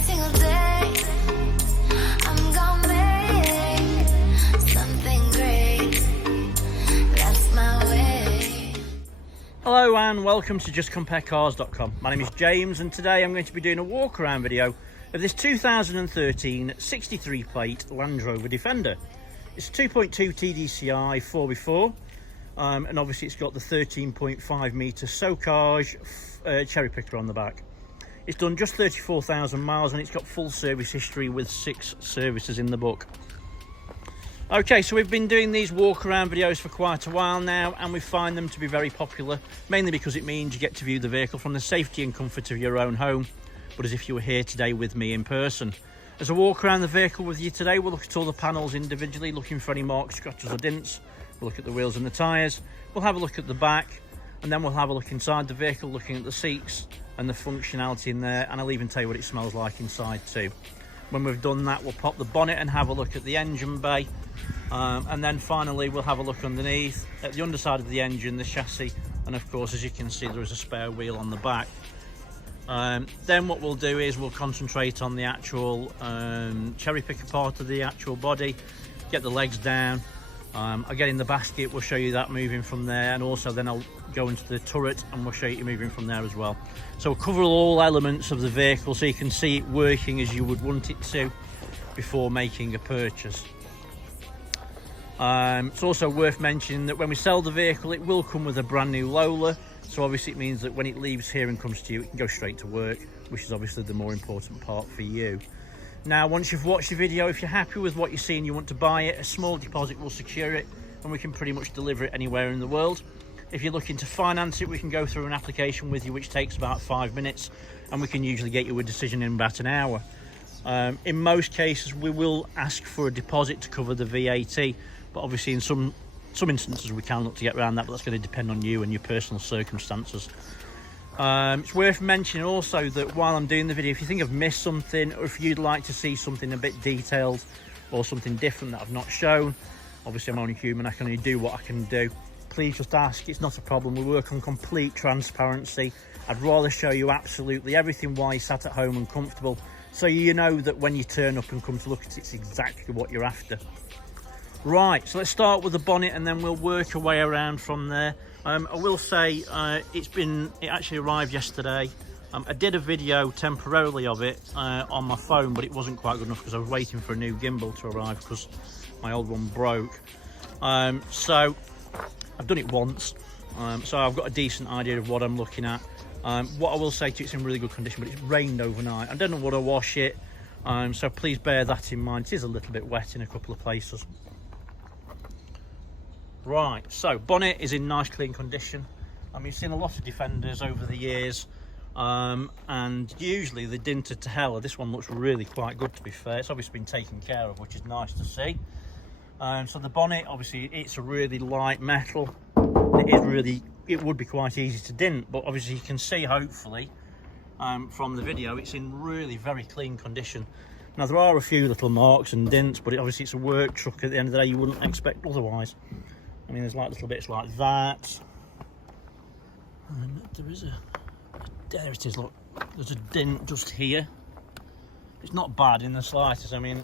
single day. I'm gonna make something great. That's my way. Hello and welcome to JustCompareCars.com. My name is James and today I'm going to be doing a walk around video of this 2013 63 plate Land Rover Defender. It's a 2.2 TDCi 4x4 and obviously it's got the 13.5 metre Socage cherry picker on the back. It's done just 34,000 miles and it's got full service history with 6 services in the book. Okay, so we've been doing these walk around videos for quite a while now and we find them to be very popular, mainly because it means you get to view the vehicle from the safety and comfort of your own home, but as if you were here today with me in person. As I walk around the vehicle with you today, we'll look at all the panels individually, looking for any marks, scratches or dents. We'll look at the wheels and the tyres, we'll have a look at the back, and then we'll have a look inside the vehicle, looking at the seats and the functionality in there, and I'll even tell you what it smells like inside too. When we've done that, we'll pop the bonnet and have a look at the engine bay, and then finally we'll have a look underneath at the underside of the engine, the chassis, and of course, as you can see, there is a spare wheel on the back. Then what we'll do is we'll concentrate on the actual cherry picker part of the actual body, get the legs down. I'll get in the basket, we'll show you that moving from there, and also then I'll go into the turret and we'll show you moving from there as well. So we'll cover all elements of the vehicle so you can see it working as you would want it to before making a purchase. It's also worth mentioning that when we sell the vehicle, it will come with a brand new Lola. So obviously it means that when it leaves here and comes to you, it can go straight to work, which is obviously the more important part for you. Now, once you've watched the video, if you're happy with what you see and you want to buy it, a small deposit will secure it and we can pretty much deliver it anywhere in the world. If you're looking to finance it, we can go through an application with you, which takes about 5 minutes, and we can usually get you a decision in about an hour. In most cases, we will ask for a deposit to cover the VAT, but obviously in some instances we can look to get around that, but that's going to depend on you and your personal circumstances. It's worth mentioning also that while I'm doing the video, if you think I've missed something, or if you'd like to see something a bit detailed or something different that I've not shown, obviously I'm only human, I can only do what I can do. Please just ask, it's not a problem. We work on complete transparency. I'd rather show you absolutely everything while you're sat at home and comfortable, so you know that when you turn up and come to look at it, it's exactly what you're after. Right, so let's start with the bonnet and then we'll work our way around from there. I will say it actually arrived yesterday. I did a video temporarily of it on my phone, but it wasn't quite good enough because I was waiting for a new gimbal to arrive because my old one broke. So I've done it once, so I've got a decent idea of what I'm looking at. What I will say to you, it's in really good condition, but it's rained overnight. I don't know what to wash it, so please bear that in mind. It is a little bit wet in a couple of places. Right, so bonnet is in nice clean condition. You've seen a lot of Defenders over the years, and usually they're dinted to hell. This one looks really quite good, to be fair. It's obviously been taken care of, which is nice to see. So the bonnet, obviously it's a really light metal. It would be quite easy to dint, but obviously you can see, hopefully, from the video, it's in really very clean condition. Now there are a few little marks and dints, but obviously it's a work truck. At the end of the day, you wouldn't expect otherwise. I mean, there's like little bits like that, and there it is, look, there's a dent just here. It's not bad in the slightest. I mean,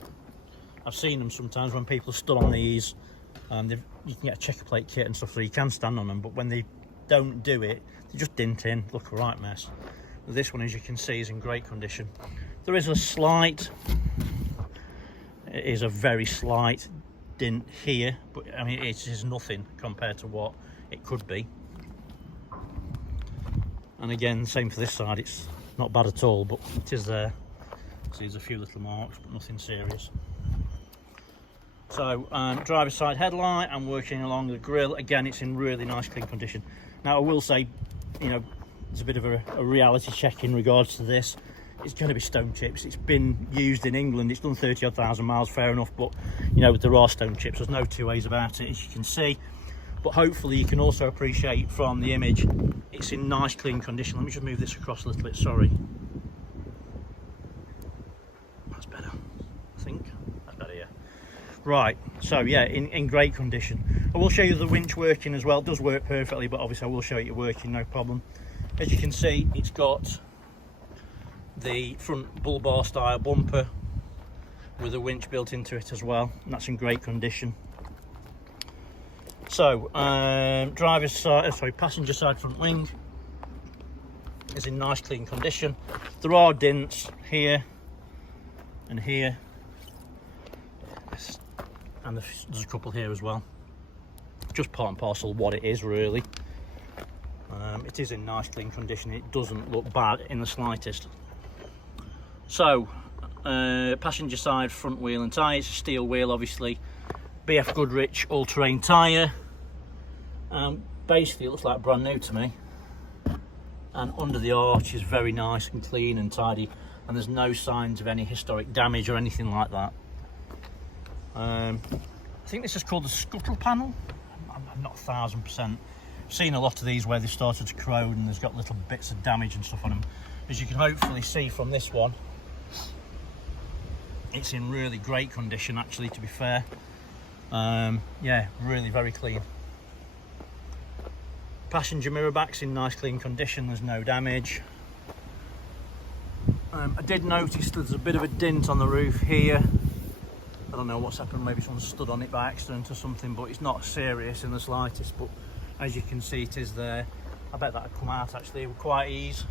I've seen them sometimes when people stood on these, you can get a checker plate kit and stuff, so you can stand on them, but when they don't do it, they just dint in, look a right mess. But this one, as you can see, is in great condition. There is it is a very slight dint here, but I mean it is nothing compared to what it could be. And again, same for this side, it's not bad at all, but it is there. So there's a few little marks, but nothing serious. So driver's side headlight, I'm working along the grille. Again, it's in really nice clean condition. Now I will say, you know, there's a bit of a reality check in regards to this. It's going to be stone chips. It's been used in England. It's done 30 odd thousand miles, fair enough, but you know, there are stone chips. There's no two ways about it, as you can see. But hopefully you can also appreciate from the image, it's in nice clean condition. Let me just move this across a little bit, sorry. That's better, I think. That's better, yeah. Right, so yeah, in great condition. I will show you the winch working as well. It does work perfectly, but obviously I will show you it working, no problem. As you can see, it's got the front bull bar style bumper with a winch built into it as well, and that's in great condition. So passenger side front wing is in nice clean condition. There are dents here and here, and there's a couple here as well. Just part and parcel of what it is really. It is in nice clean condition. It doesn't look bad in the slightest. So passenger side front wheel and tyre, it's a steel wheel obviously, BF Goodrich all-terrain tyre. Basically it looks like brand new to me, and under the arch is very nice and clean and tidy, and there's no signs of any historic damage or anything like that. I think this is called the Scuttle Panel. I'm not 1000%. I've seen a lot of these where they've started to corrode and there's got little bits of damage and stuff on them. As you can hopefully see from this one, it's in really great condition actually, to be fair. Yeah, really very clean. Passenger mirror back's in nice clean condition, there's no damage. I did notice there's a bit of a dent on the roof here. I don't know what's happened, maybe someone stood on it by accident or something, but it's not serious in the slightest. But as you can see, it is there. I bet that'd come out actually with quite ease.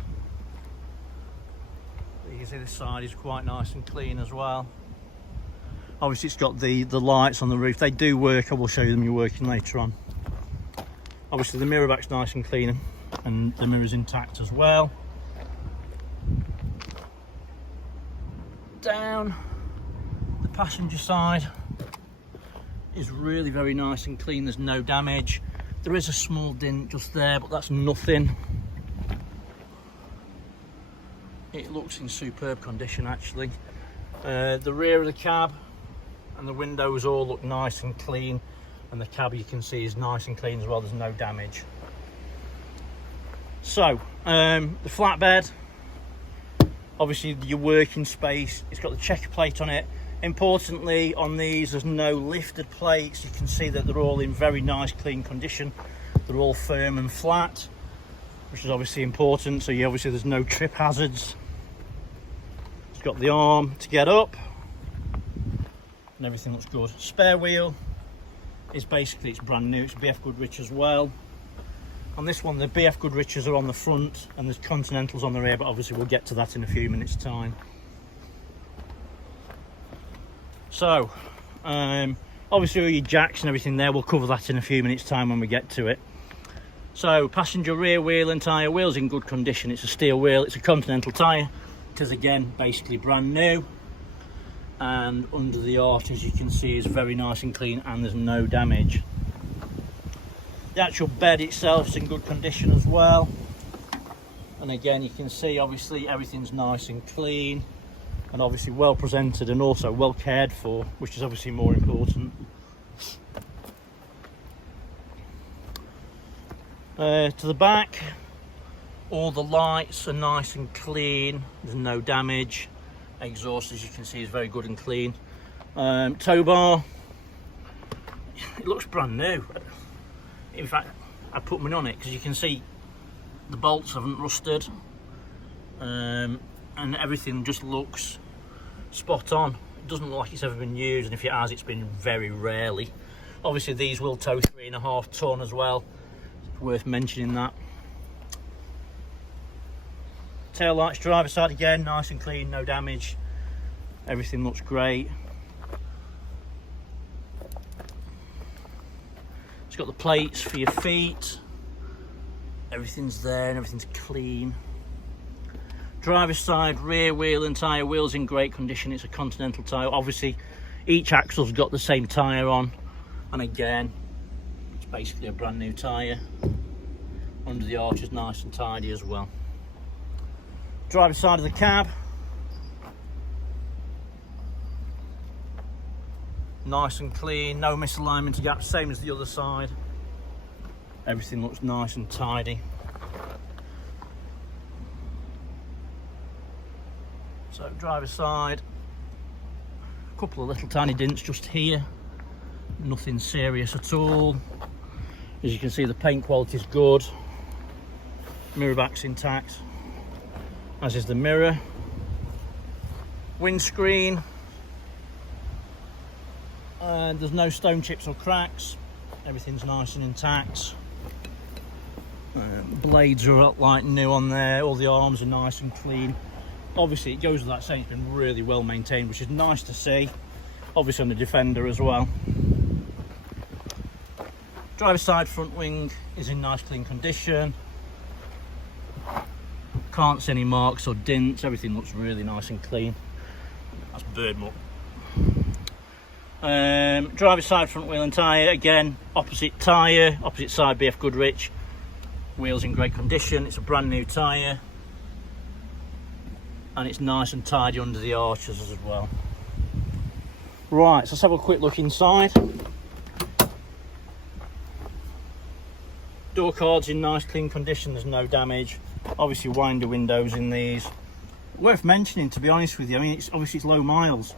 You can see this side is quite nice and clean as well. Obviously it's got the lights on the roof. They do work, I will show you them working later on. Obviously the mirror back's nice and clean, and the mirror's intact as well. Down the passenger side is really very nice and clean, there's no damage. There is a small dent just there, but that's nothing. It looks in superb condition actually. The rear of the cab and the windows all look nice and clean, and the cab you can see is nice and clean as well, there's no damage. So the flatbed, obviously your working space, it's got the checker plate on it. Importantly on these, there's no lifted plates. You can see that they're all in very nice clean condition. They're all firm and flat, which is obviously important, so obviously there's no trip hazards. It's got the arm to get up and everything looks good. Spare wheel is basically, it's brand new, it's BF Goodrich as well. On this one the BF Goodriches are on the front and there's Continentals on the rear, but obviously we'll get to that in a few minutes time. So obviously all your jacks and everything there, we'll cover that in a few minutes time when we get to it. So passenger rear wheel and tyre, wheel's in good condition, it's a steel wheel, it's a Continental tyre. It is again basically brand new, and under the arch as you can see is very nice and clean and there's no damage. The actual bed itself is in good condition as well, and again you can see obviously everything's nice and clean and obviously well presented and also well cared for, which is obviously more important. To the back, all the lights are nice and clean, there's no damage. Exhaust, as you can see, is very good and clean. Tow bar, it looks brand new. In fact, I put money on it because you can see the bolts haven't rusted, and everything just looks spot on. It doesn't look like it's ever been used, and if it has, it's been very rarely. Obviously these will tow 3.5 ton as well, worth mentioning that. Tail lights, driver side again, nice and clean, no damage. Everything looks great. It's got the plates for your feet. Everything's there and everything's clean. Driver's side, rear wheel and tyre, wheel's in great condition. It's a Continental tyre. Obviously, each axle's got the same tyre on. And again, it's basically a brand new tyre. Under the arch is nice and tidy as well. Driver's side of the cab, nice and clean, no misalignment gaps, same as the other side. Everything looks nice and tidy. So driver's side, a couple of little tiny dents just here, nothing serious at all. As you can see, the paint quality is good, mirror back's intact, as is the mirror. Windscreen, there's no stone chips or cracks, everything's nice and intact. Blades are like new on there, all the arms are nice and clean. Obviously it goes without saying it's been really well maintained, which is nice to see, obviously on the Defender as well. Driver's side front wing is in nice clean condition. Can't see any marks or dints, everything looks really nice and clean. That's bird muck. Driver's side front wheel and tyre, again opposite tyre, opposite side BF Goodrich. Wheels in great condition, it's a brand new tyre. And it's nice and tidy under the arches as well. Right, so let's have a quick look inside. Door cards in nice clean condition, there's no damage. Obviously winder windows in these. Worth mentioning, to be honest with you, I mean it's low miles.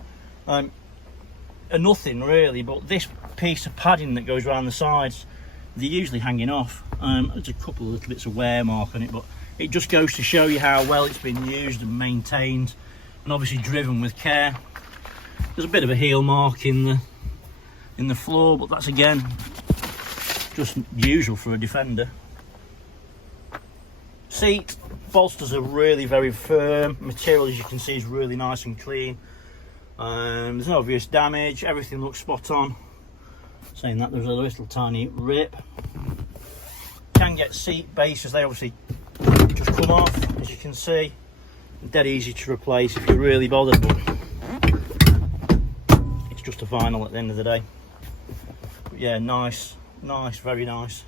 Nothing really, but this piece of padding that goes around the sides, they're usually hanging off. There's a couple of little bits of wear mark on it, but it just goes to show you how well it's been used and maintained, and obviously driven with care. There's a bit of a heel mark in the floor, but that's again just usual for a Defender. Seat bolsters are really very firm. Material, as you can see, is really nice and clean. There's no obvious damage. Everything looks spot on. Saying that, there's a little tiny rip. Can get seat bases. They obviously just come off, as you can see. Dead easy to replace if you're really bothered, but it's just a vinyl at the end of the day. But yeah, nice, very nice.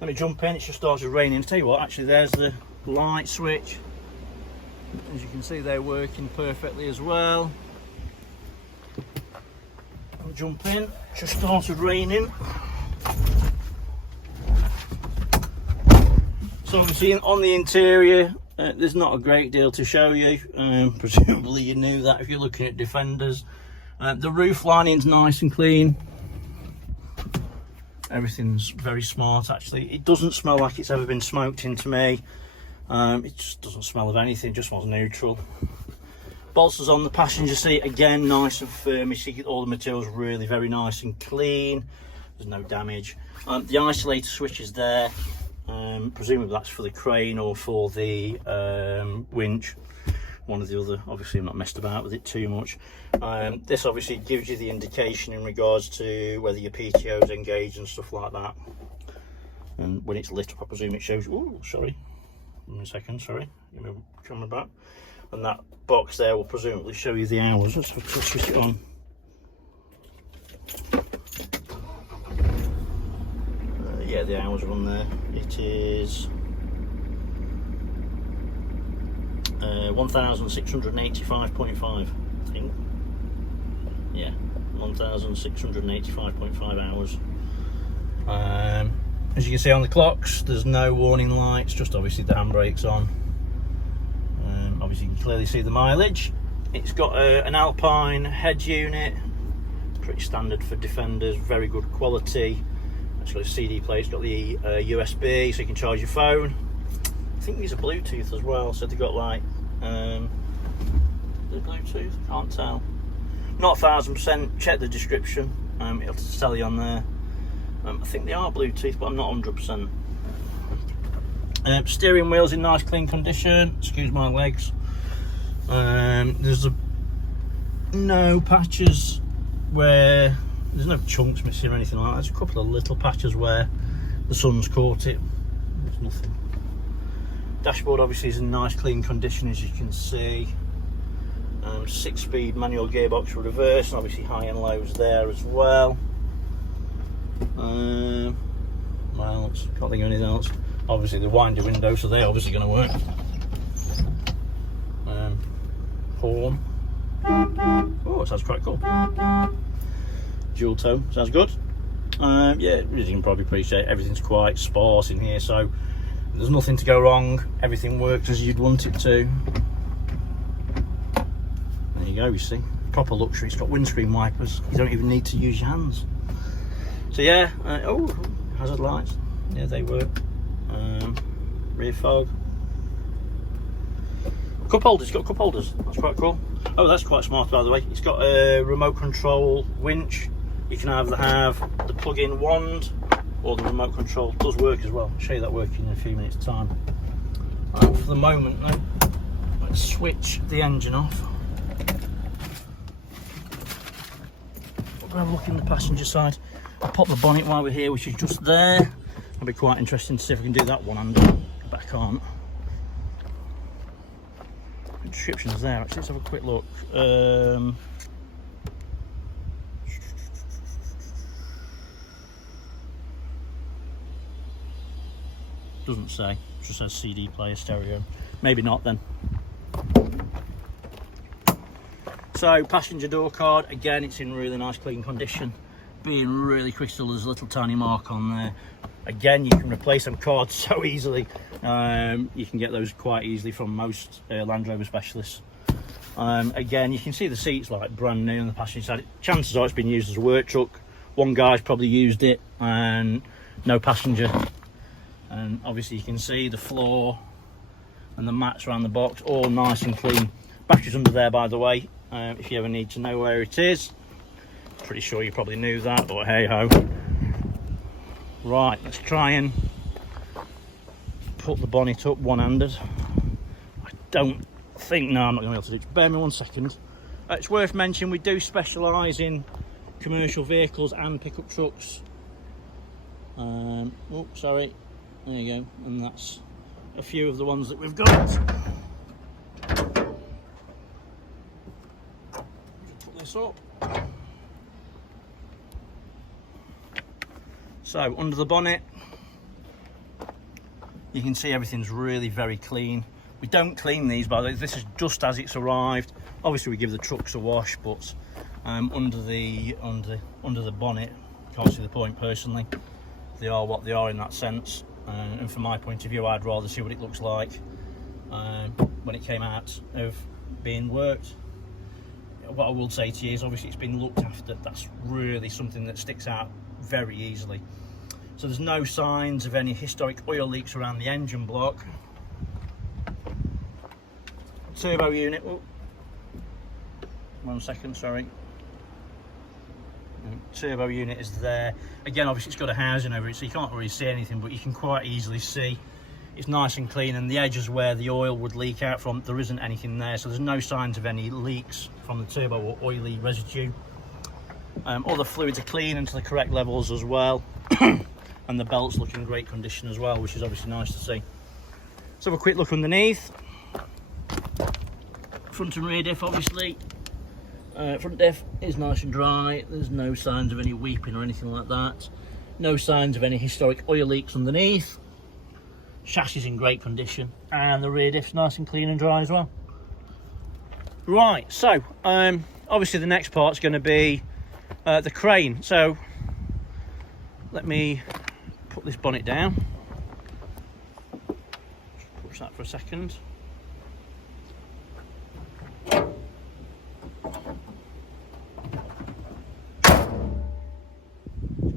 Let me jump in. It's just started raining. I'll tell you what, actually there's the light switch. As you can see, they're working perfectly as well. I'll jump in. Just started raining. So obviously on the interior, there's not a great deal to show you. Presumably you knew that if you're looking at Defenders. The roof lining's nice and clean. Everything's very smart actually. It doesn't smell like it's ever been smoked into me. It just doesn't smell of anything, it just smells neutral. Bolsters on the passenger seat, again nice and firm. You see all the materials really very nice and clean. There's no damage. The isolator switch is there. Presumably that's for the crane or for the winch, one or the other. Obviously I'm not messed about with it too much. This obviously gives you the indication in regards to whether your PTO is engaged and stuff like that. And when it's lit up, I presume it shows you. Oh, sorry. In a second, sorry. Give me the camera back. And that box there will presumably show you the hours. Let's switch it on. Yeah, the hours are on there. It is 1685.5, I think. Yeah, 1685.5 hours. As you can see on the clocks, there's no warning lights, just obviously the handbrake's on. Obviously you can clearly see the mileage. It's got an Alpine head unit, pretty standard for Defenders, very good quality. It's got a CD player, it's got the USB, so you can charge your phone. I think these are Bluetooth as well, so they've got like, the Bluetooth, can't tell. Not 1000%, check the description, it'll tell you on there. I think they are Bluetooth, but I'm not 100%. Steering wheel's in nice clean condition, excuse my legs. There's no patches where, there's no chunks missing or anything like that. There's a couple of little patches where the sun's caught it. There's nothing. Dashboard obviously is in nice clean condition, as you can see. 6-speed manual gearbox for reverse, and obviously high and lows there as well. Well, can't think of anything else. Obviously the winder windows, so they're obviously going to work. Horn. Oh, it sounds quite cool. Dual tone, sounds good. Yeah, as you can probably appreciate, everything's quite sparse in here, so there's nothing to go wrong. Everything works as you'd want it to. There you go, you see. Proper luxury. It's got windscreen wipers. You don't even need to use your hands. So yeah, oh, hazard lights. Yeah, they work. Rear fog. Cup holders, it's got cup holders, that's quite cool. Oh, that's quite smart by the way. It's got a remote control winch. You can either have the plug-in wand or the remote control. It does work as well. I'll show you that working in a few minutes time. Right, for the moment though, let's switch the engine off. We'll have a look in the passenger side. I'll pop the bonnet while we're here, which is just there. It'll be quite interesting to see if we can do that one-handed, but I can't. The description's there actually, let's have a quick look. Doesn't say, it just says CD player, stereo. Maybe not then. So passenger door card, again it's in really nice clean condition, being really crystal. There's a little tiny mark on there. Again, you can replace them cards so easily. You can get those quite easily from most Land Rover specialists. Again, you can see the seats like brand new on the passenger side. Chances are it's been used as a work truck. One guy's probably used it and no passenger. And obviously you can see the floor and the mats around the box, all nice and clean. Batteries under there by the way, if you ever need to know where it is. Pretty sure you probably knew that, but hey ho. Right, let's try and put the bonnet up one-handed. I don't think, no, I'm not going to be able to do it. Bear me 1 second. It's worth mentioning we do specialise in commercial vehicles and pickup trucks. Oh, sorry. There you go. And that's a few of the ones that we've got. Put this up. So under the bonnet, you can see everything's really very clean. We don't clean these by the way, this is just as it's arrived. Obviously we give the trucks a wash, but under the bonnet, can't see the point personally. They are what they are in that sense, and from my point of view I'd rather see what it looks like when it came out of being worked. What I will say to you is obviously it's been looked after. That's really something that sticks out very easily. So there's no signs of any historic oil leaks around the engine block. Turbo unit, oh, 1 second, sorry. Turbo unit is there. Again, obviously it's got a housing over it, so you can't really see anything, but you can quite easily see it's nice and clean, and the edges where the oil would leak out from, there isn't anything there, so there's no signs of any leaks from the turbo or oily residue. All the fluids are clean and to the correct levels as well. And the belts look in great condition as well, which is obviously nice to see. Let's have a quick look underneath. Front and rear diff obviously. Front diff is nice and dry. There's no signs of any weeping or anything like that. No signs of any historic oil leaks underneath. Chassis is in great condition, and the rear diff's nice and clean and dry as well. Right, so obviously the next part's going to be the crane. So let me put this bonnet down. Just push that for a second.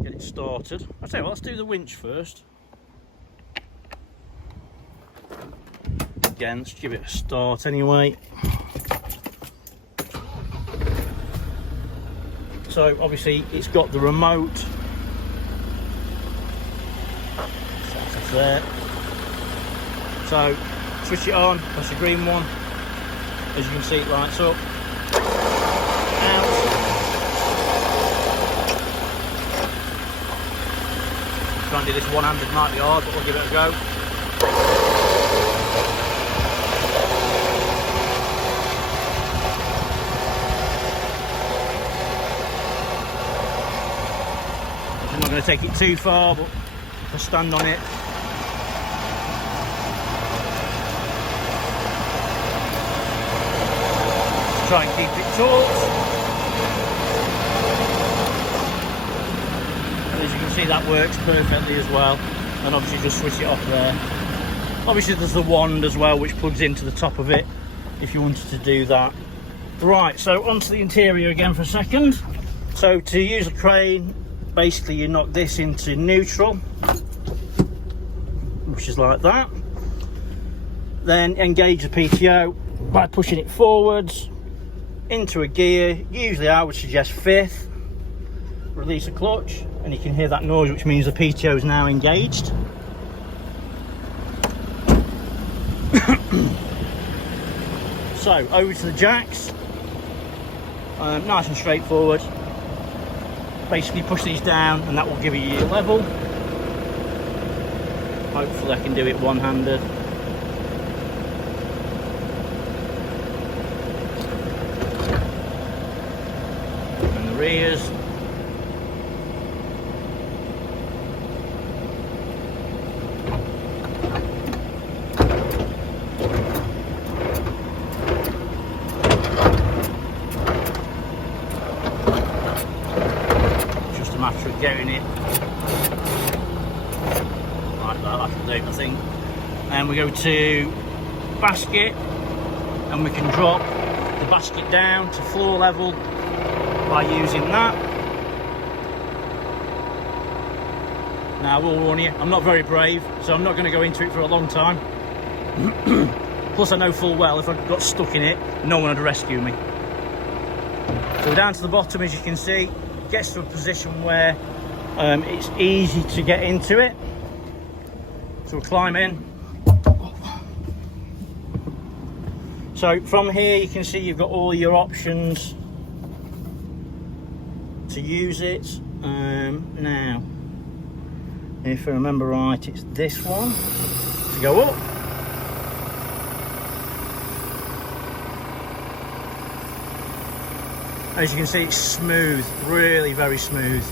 Get it started. I'll tell you what, let's do the winch first. Again, let's give it a start anyway. So obviously it's got the remote. That's there. So switch it on, press the green one. As you can see, it lights up. Out. Trying to do this one-handed might be hard, but we'll give it a go. I'm not going to take it too far, but if I stand on it, let's try and keep it taut. And as you can see, that works perfectly as well. And obviously just switch it off there. Obviously there's the wand as well, which plugs into the top of it if you wanted to do that. Right, so onto the interior again for a second. So to use a crane, basically you knock this into neutral, which is like that. Then engage the PTO, by pushing it forwards into a gear. Usually I would suggest 5th. Release the clutch and you can hear that noise, which means the PTO is now engaged. So over to the jacks. Nice and straightforward. Basically push these down and that will give you your level. Hopefully I can do it one-handed. And the rears. Just a matter of getting it like that, that'll do, I think. And we go to basket and we can drop the basket down to floor level by using that. Now I will warn you, I'm not very brave, so I'm not going to go into it for a long time. Plus I know full well if I got stuck in it, no one would rescue me. So we're down to the bottom, as you can see. It gets to a position where it's easy to get into it. So we'll climb in. So from here you can see you've got all your options to use it. Now, if I remember right, it's this one to go up. As you can see, it's smooth, really very smooth.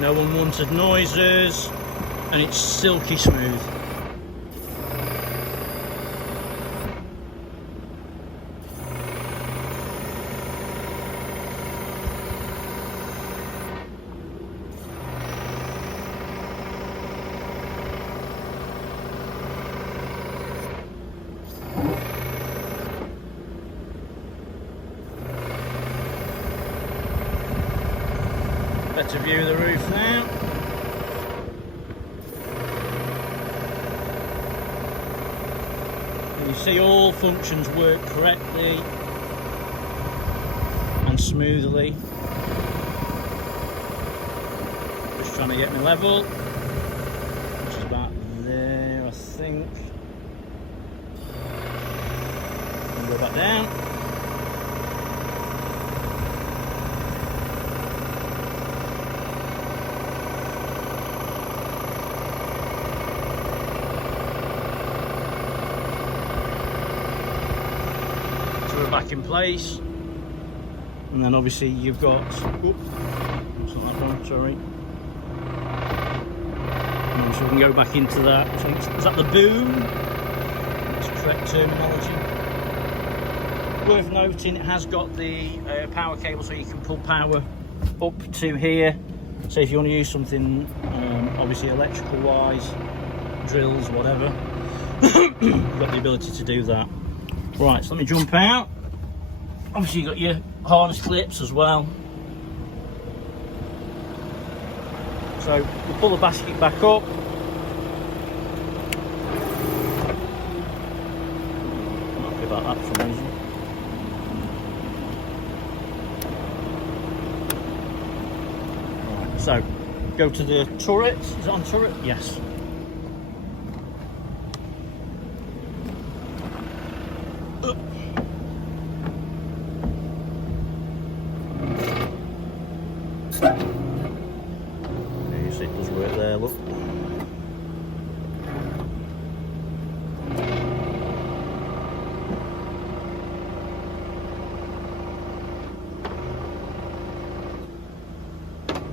No unwanted noises, and it's silky smooth. Better view of the roof now. And you see all functions work correctly and smoothly. Just trying to get me level. Just about there, I think. And go back down. Back in place, and then obviously you've got oops, it's not that one, sorry. And so we can go back into that. I think is that the boom? That's correct terminology. Worth noting, it has got the power cable, so you can pull power up to here. So if you want to use something, obviously electrical wise, drills, whatever, you've got the ability to do that. Right, so let me jump out. Obviously you've got your harness clips as well. So we'll pull the basket back up. Not happy about that for some reason. Right, so go to the turret. Is it on turret? Yes. You see it does work there, look.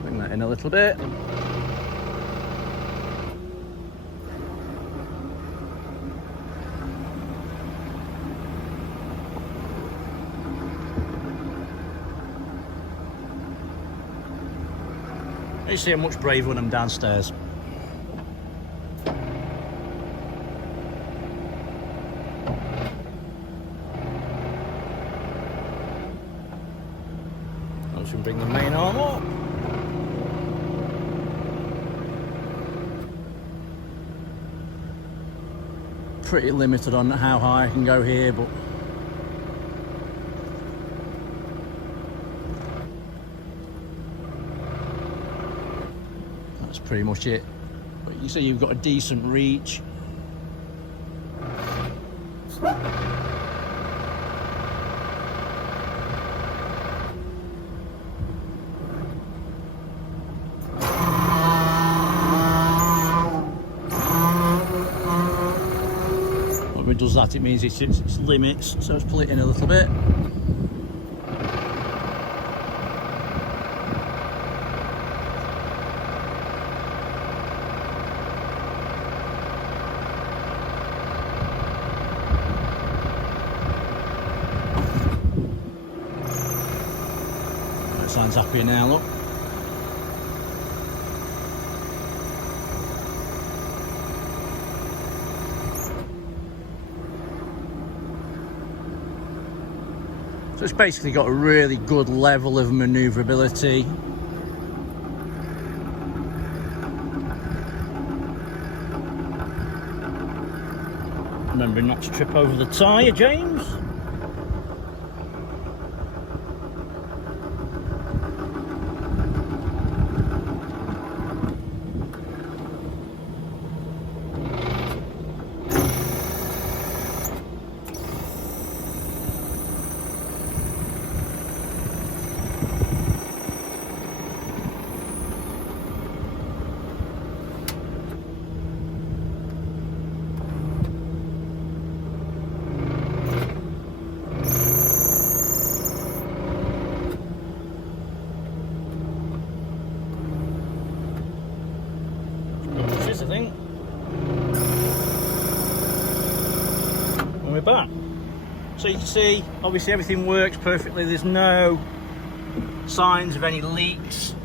Bring that in a little bit. You see I'm much braver when I'm downstairs. I can bring the main arm up. pretty limited on how high I can go here, but that's pretty much it. But you see you've got a decent reach. When it does that, it means it's its limits, so let's pull it in a little bit. That sounds happier now, look. So it's basically got a really good level of manoeuvrability. Remembering not to trip over the tyre, James. I think. And we're back. So you can see, obviously everything works perfectly. There's no signs of any leaks.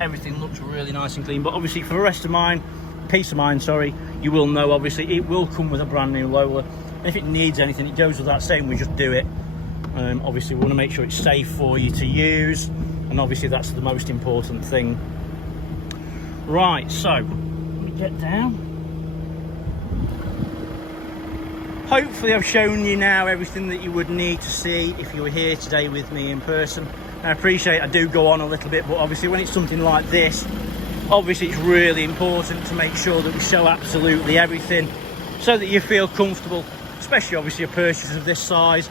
Everything looks really nice and clean. But obviously for the rest of mine, peace of mind, sorry, you will know obviously it will come with a brand new Lola. And if it needs anything, it goes without saying, we just do it. Obviously we want to make sure it's safe for you to use. And obviously that's the most important thing. Right, so let me get down. Hopefully I've shown you now everything that you would need to see if you were here today with me in person. And I appreciate I do go on a little bit, but obviously when it's something like this, obviously it's really important to make sure that we show absolutely everything so that you feel comfortable, especially obviously a purchase of this size.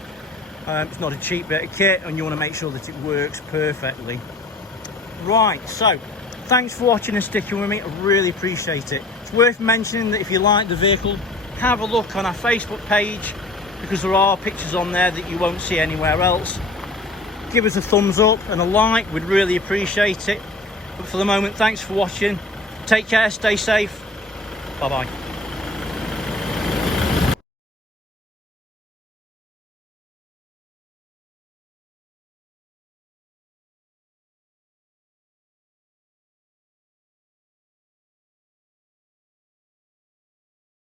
It's not a cheap bit of kit and you want to make sure that it works perfectly. Right, so thanks for watching and sticking with me. I really appreciate it. It's worth mentioning that if you like the vehicle, have a look on our Facebook page because there are pictures on there that you won't see anywhere else. Give us a thumbs up and a like, we'd really appreciate it. But for the moment, thanks for watching. Take care, stay safe. Bye bye.